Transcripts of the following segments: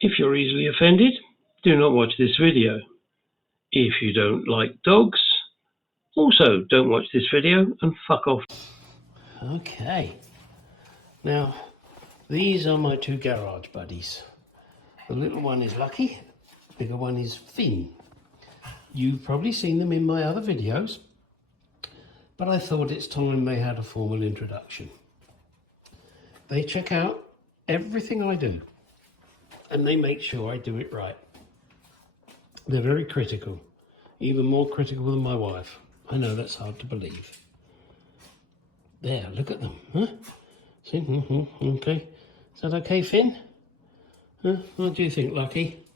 If you're easily offended, do not watch this video. If you don't like dogs, also don't watch this video and fuck off. Okay, now these are my two garage buddies. The little one is Lucky, the bigger one is Finn. You've probably seen them in my other videos, but I thought it's time they had a formal introduction. They check out everything I do and they make sure I do it right. They're very critical, even more critical than my wife. I know that's hard to believe. There, look at them, huh? See, okay. Is that okay, Finn? Huh? What do you think, Lucky?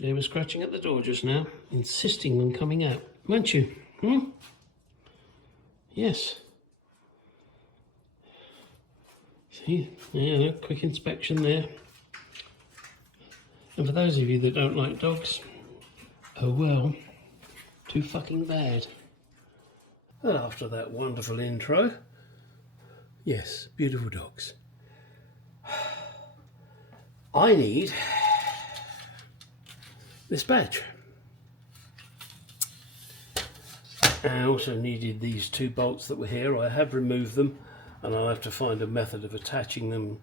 They were scratching at the door just now, insisting on coming out, weren't you? Yes. See, yeah, quick inspection there. And for those of you that don't like dogs, oh well, too fucking bad. And after that wonderful intro, yes, beautiful dogs. I need this badge. I also needed these two bolts that were here. I have removed them and I'll have to find a method of attaching them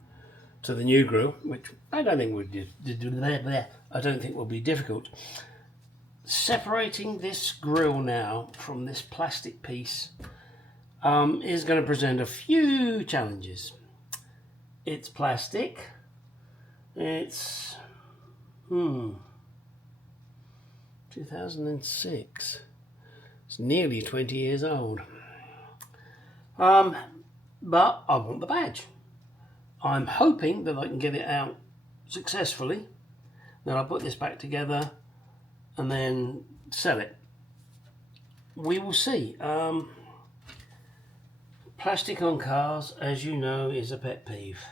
to the new grill, which I don't think will be difficult. Separating this grill now from this plastic piece is going to present a few challenges. It's plastic. It's 2006. It's nearly 20 years old. But I want the badge. I'm hoping that I can get it out successfully. Then I'll put this back together and then sell it. We will see. Plastic on cars, as you know, is a pet peeve.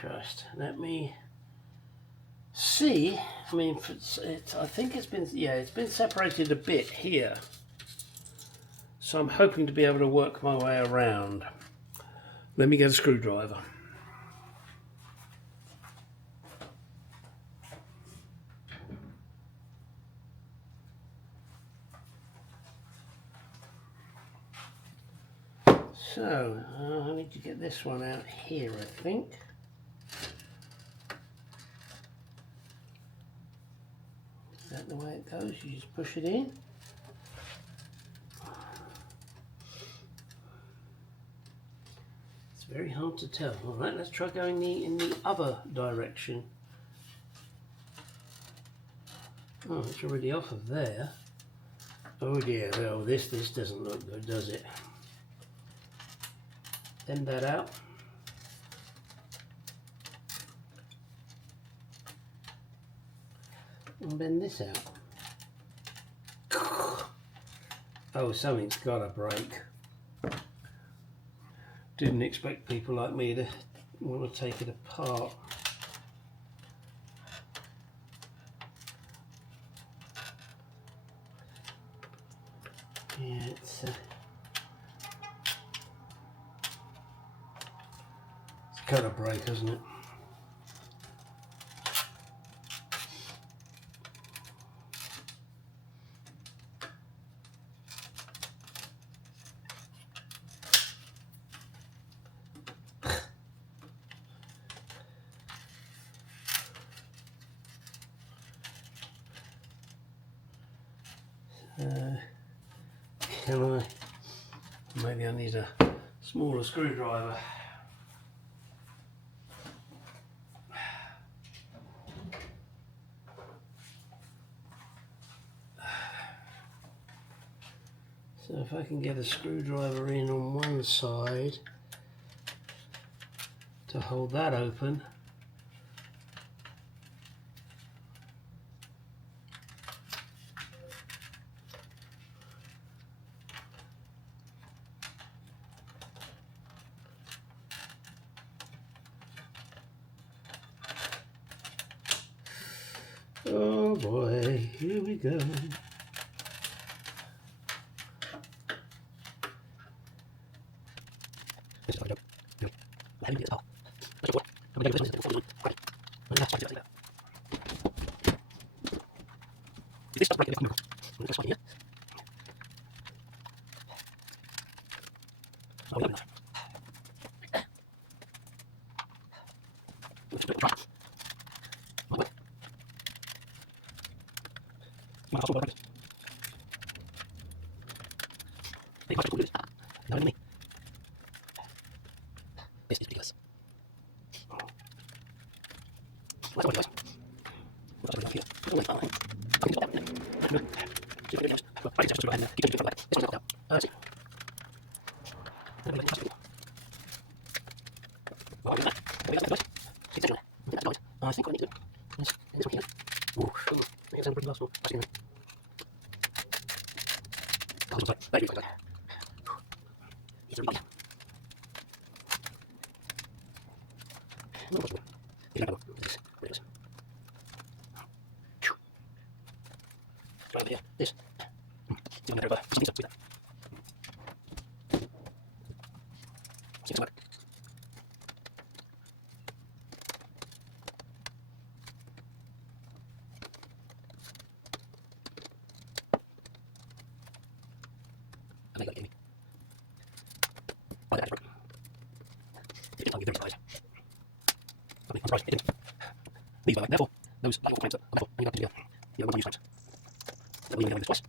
First, let me see. I mean, I think it's been separated a bit here. So I'm hoping to be able to work my way around. Let me get a screwdriver. So, I need to get this one out here, I think. Is that the way it goes? You just push it in. It's very hard to tell. All right, let's try going in the other direction. Oh, it's already off of there. Oh dear, well, this doesn't look good, does it? Bend that out. And bend this out. Oh, something's got to break. Didn't expect people like me to want to take it apart. Yeah, it's got to break, hasn't it? Can I? Maybe I need a smaller screwdriver. So if I can get a screwdriver in on one side to hold that open. Oh boy, here we go. Yes, I don't. Yep. This is ridiculous. I think I need to. This one here. Ooh, it sounds pretty last one. Right here, this. It's a matter of just with that. Seems like. I think I get me. Why that? It didn't give them size. I'm surprised it didn't. These are therefore those like all claims are therefore only up to the one use claims. So we know this twice.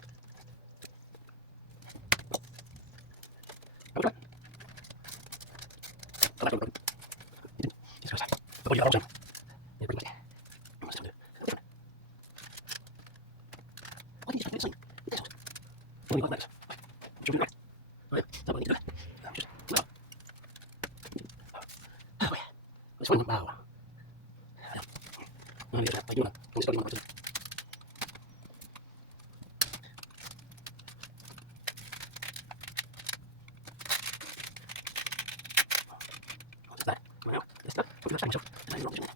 Okay. I like it. It's good. The body are all done. Yeah, pretty much. What's it do? Different. Why did you try to do something? This one. Only like that. What you do right? Right. That's what I need to do. Just no. Oh yeah. This one. Wow. I do know. It's got to be what's that? Come on out. Let's go. Put it myself. And I don't know.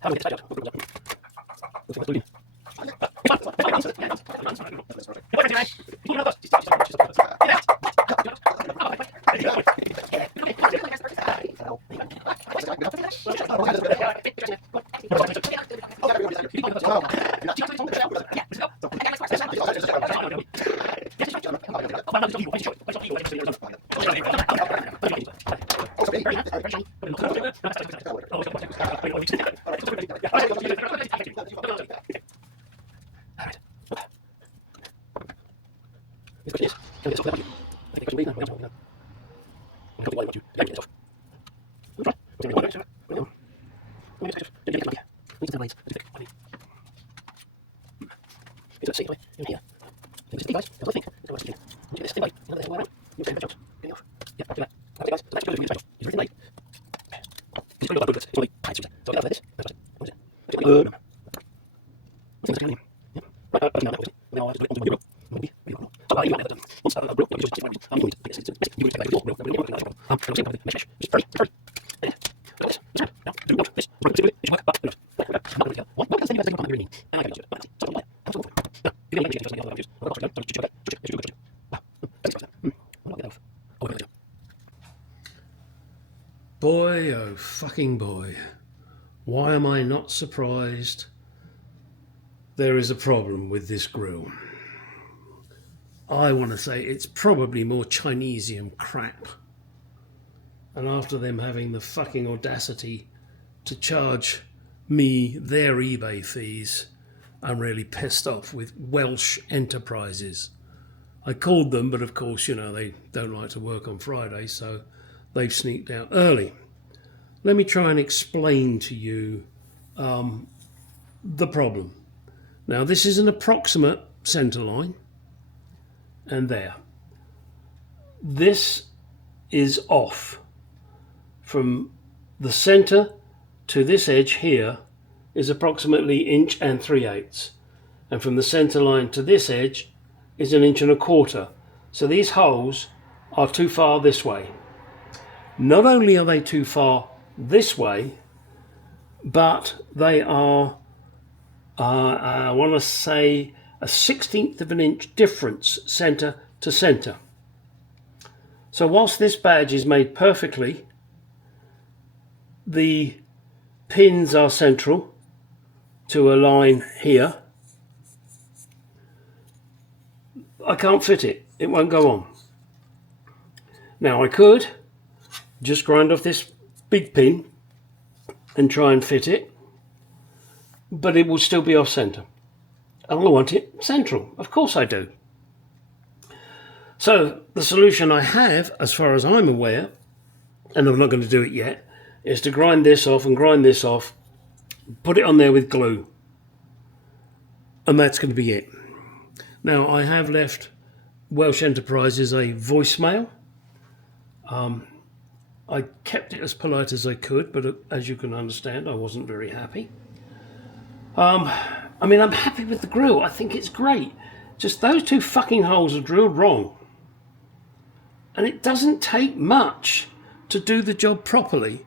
How do we get this out? Boy, oh fucking boy, why am I not surprised there is a problem with this grill? I want to say it's probably more Chinesium crap. And after them having the fucking audacity to charge me their eBay fees, I'm really pissed off with Welsh Enterprises. I called them, but of course, you know, they don't like to work on Friday, so they've sneaked out early. Let me try and explain to you the problem. Now, this is an approximate centre line, and there. This is off. From the centre to this edge here is approximately 1 3/8 inches. And from the centre line to this edge is 1 1/4 inches. So these holes are too far this way. Not only are they too far this way, but they are, I want to say, a 1/16 of an inch difference centre to centre. So whilst this badge is made perfectly, the pins are central to a line here. I can't fit it. It won't go on. Now I could just grind off this big pin and try and fit it, but it will still be off centre. And I want it central. Of course I do. So the solution I have, as far as I'm aware, and I'm not going to do it yet, is to grind this off and grind this off, put it on there with glue. And that's going to be it. Now, I have left Welsh Enterprises a voicemail. I kept it as polite as I could, but as you can understand, I wasn't very happy. I mean, I'm happy with the grill. I think it's great. Just those two fucking holes are drilled wrong. And it doesn't take much to do the job properly.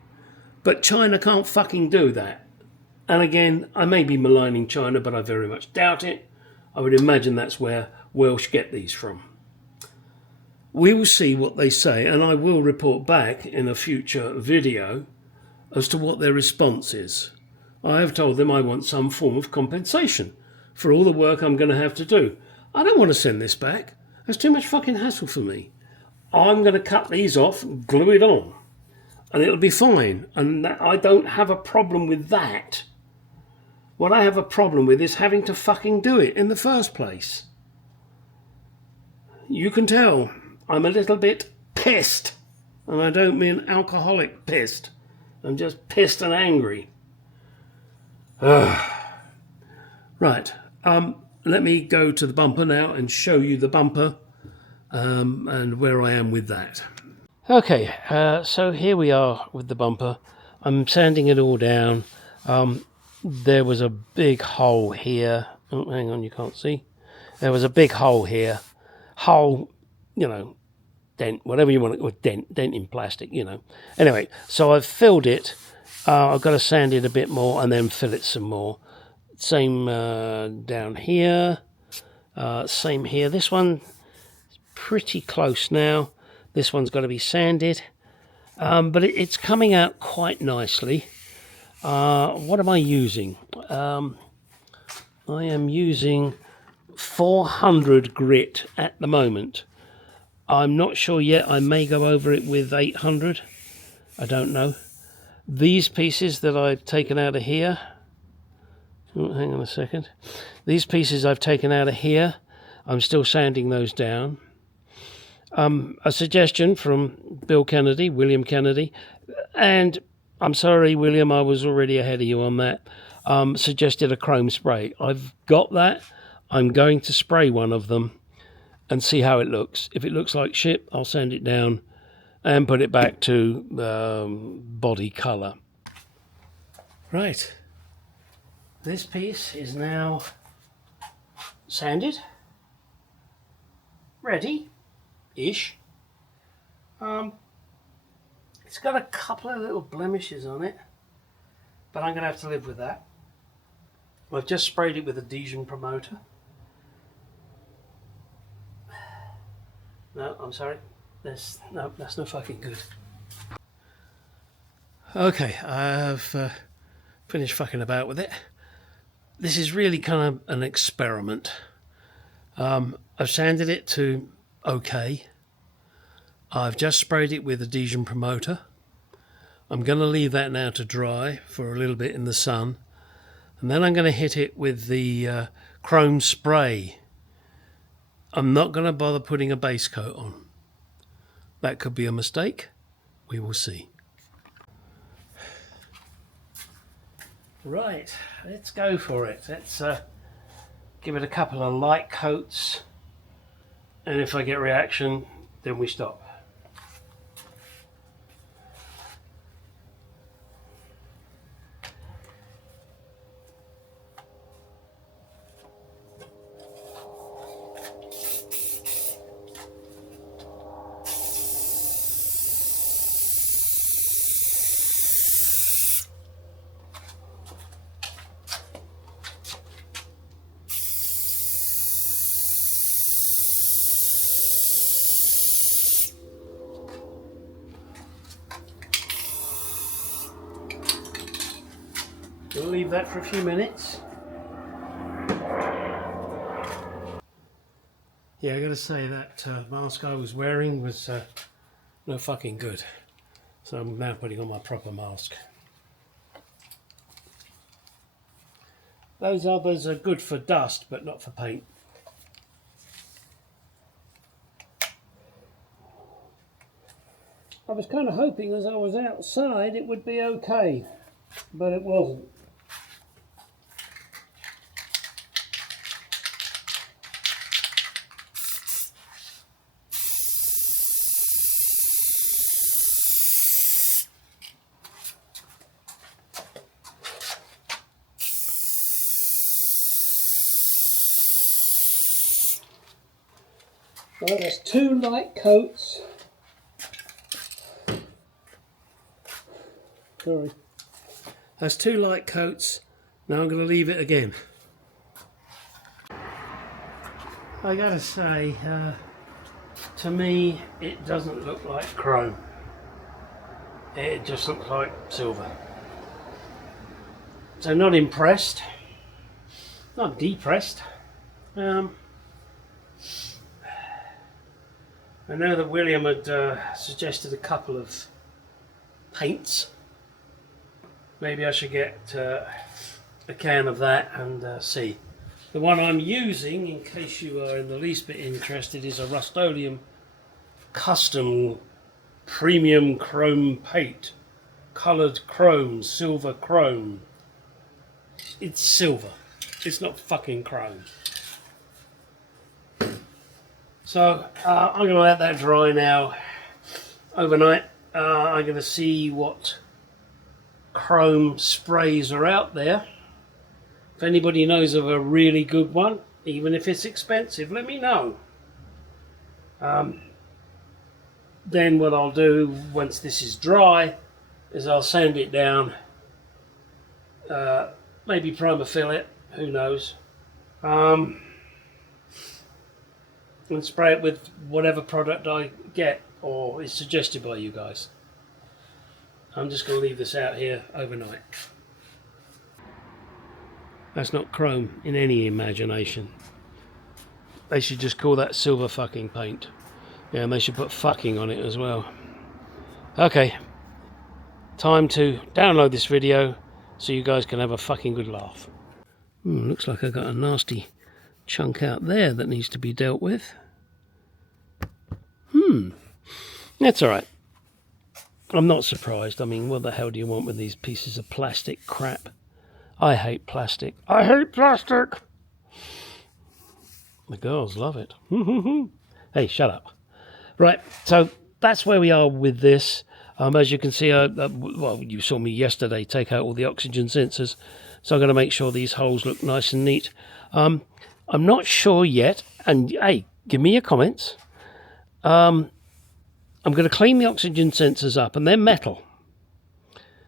But China can't fucking do that. And again, I may be maligning China, but I very much doubt it. I would imagine that's where Welsh get these from. We will see what they say, and I will report back in a future video as to what their response is. I have told them I want some form of compensation for all the work I'm going to have to do. I don't want to send this back. That's too much fucking hassle for me. I'm going to cut these off and glue it on, and it'll be fine. And I don't have a problem with that. What I have a problem with is having to fucking do it in the first place. You can tell I'm a little bit pissed, and I don't mean alcoholic pissed. I'm just pissed and angry. Right, let me go to the bumper now and show you the bumper and where I am with that. Okay, so here we are with the bumper. I'm sanding it all down. There was a big hole here. Oh, hang on, you can't see. There was a big hole here. Hole, you know, dent, whatever you want to, or dent in plastic, you know. Anyway, so I've filled it. I've got to sand it a bit more and then fill it some more. Same down here. Same here. This one is pretty close now. This one's got to be sanded. But it's coming out quite nicely. What am I using? I am using 400 grit at the moment. I'm not sure yet. I may go over it with 800. I don't know. These pieces that I've taken out of here, oh, hang on a second. These pieces I've taken out of here, I'm still sanding those down. A suggestion from William Kennedy, and I'm sorry, William, I was already ahead of you on that, suggested a chrome spray. I've got that. I'm going to spray one of them and see how it looks. If it looks like shit, I'll sand it down and put it back to body colour. Right. This piece is now sanded. Ready-ish. It's got a couple of little blemishes on it, but I'm going to have to live with that. I've just sprayed it with a Dijon promoter. No, I'm sorry. That's no fucking good. Okay, I've finished fucking about with it. This is really kind of an experiment. I've sanded it to okay. I've just sprayed it with a Dijon promoter. I'm going to leave that now to dry for a little bit in the sun. And then I'm going to hit it with the chrome spray. I'm not going to bother putting a base coat on. That could be a mistake. We will see. Right, let's go for it. Let's give it a couple of light coats. And if I get reaction, then we stop. We'll leave that for a few minutes. Yeah, I gotta say that mask I was wearing was no fucking good. So I'm now putting on my proper mask. Those others are good for dust, but not for paint. I was kind of hoping as I was outside it would be okay, but it wasn't. Well, there's 2 light coats. Sorry. There's 2 light coats. Now I'm going to leave it again. I gotta say, to me, it doesn't look like chrome. It just looks like silver. So not impressed. Not depressed. I know that William had suggested a couple of paints. Maybe I should get a can of that and see. The one I'm using, in case you are in the least bit interested, is a Rust-Oleum custom premium chrome paint. Coloured chrome, silver chrome. It's silver. It's not fucking chrome. So I'm going to let that dry now overnight. I'm going to see what chrome sprays are out there. If anybody knows of a really good one, even if it's expensive, let me know. Then what I'll do once this is dry is I'll sand it down, maybe primer fill it, who knows, and spray it with whatever product I get or is suggested by you guys. I'm just going to leave this out here overnight. That's not chrome in any imagination. They should just call that silver fucking paint. Yeah, and they should put fucking on it as well. Okay, time to download this video so you guys can have a fucking good laugh. Looks like I got a nasty chunk out there that needs to be dealt with. That's alright. I'm not surprised. I mean, what the hell do you want with these pieces of plastic crap? I hate plastic. I hate plastic! The girls love it. Hey, shut up. Right, so that's where we are with this. As you can see, well, you saw me yesterday take out all the oxygen sensors, so I'm going to make sure these holes look nice and neat. I'm not sure yet, and hey, give me your comments. I'm going to clean the oxygen sensors up, and they're metal.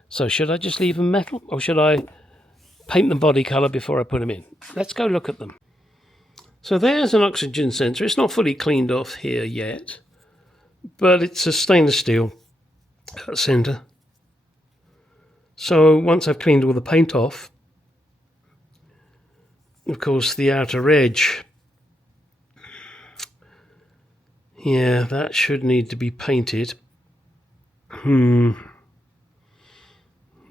So should I just leave them metal, or should I paint them body colour before I put them in? Let's go look at them. So there's an oxygen sensor. It's not fully cleaned off here yet, but it's a stainless steel centre. So once I've cleaned all the paint off, of course the outer edge, yeah, that should need to be painted. Yeah,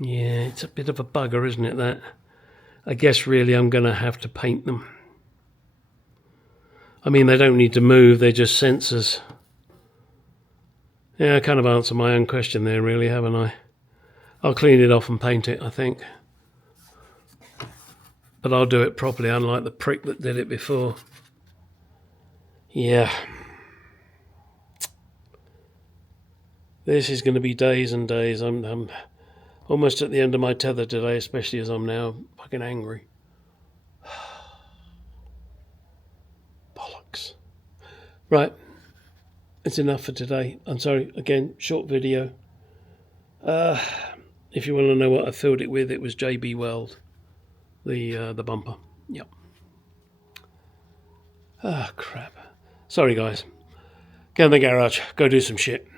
it's a bit of a bugger, isn't it, that? I guess really I'm going to have to paint them. I mean, they don't need to move, they're just sensors. Yeah, I kind of answered my own question there, really, haven't I? I'll clean it off and paint it, I think. But I'll do it properly, unlike the prick that did it before. Yeah. This is going to be days and days. I'm almost at the end of my tether today, especially as I'm now fucking angry. Bollocks. Right. It's enough for today. I'm sorry, again, short video. If you want to know what I filled it with, it was JB Weld, the bumper. Yep. Ah, crap. Sorry, guys. Get in the garage. Go do some shit.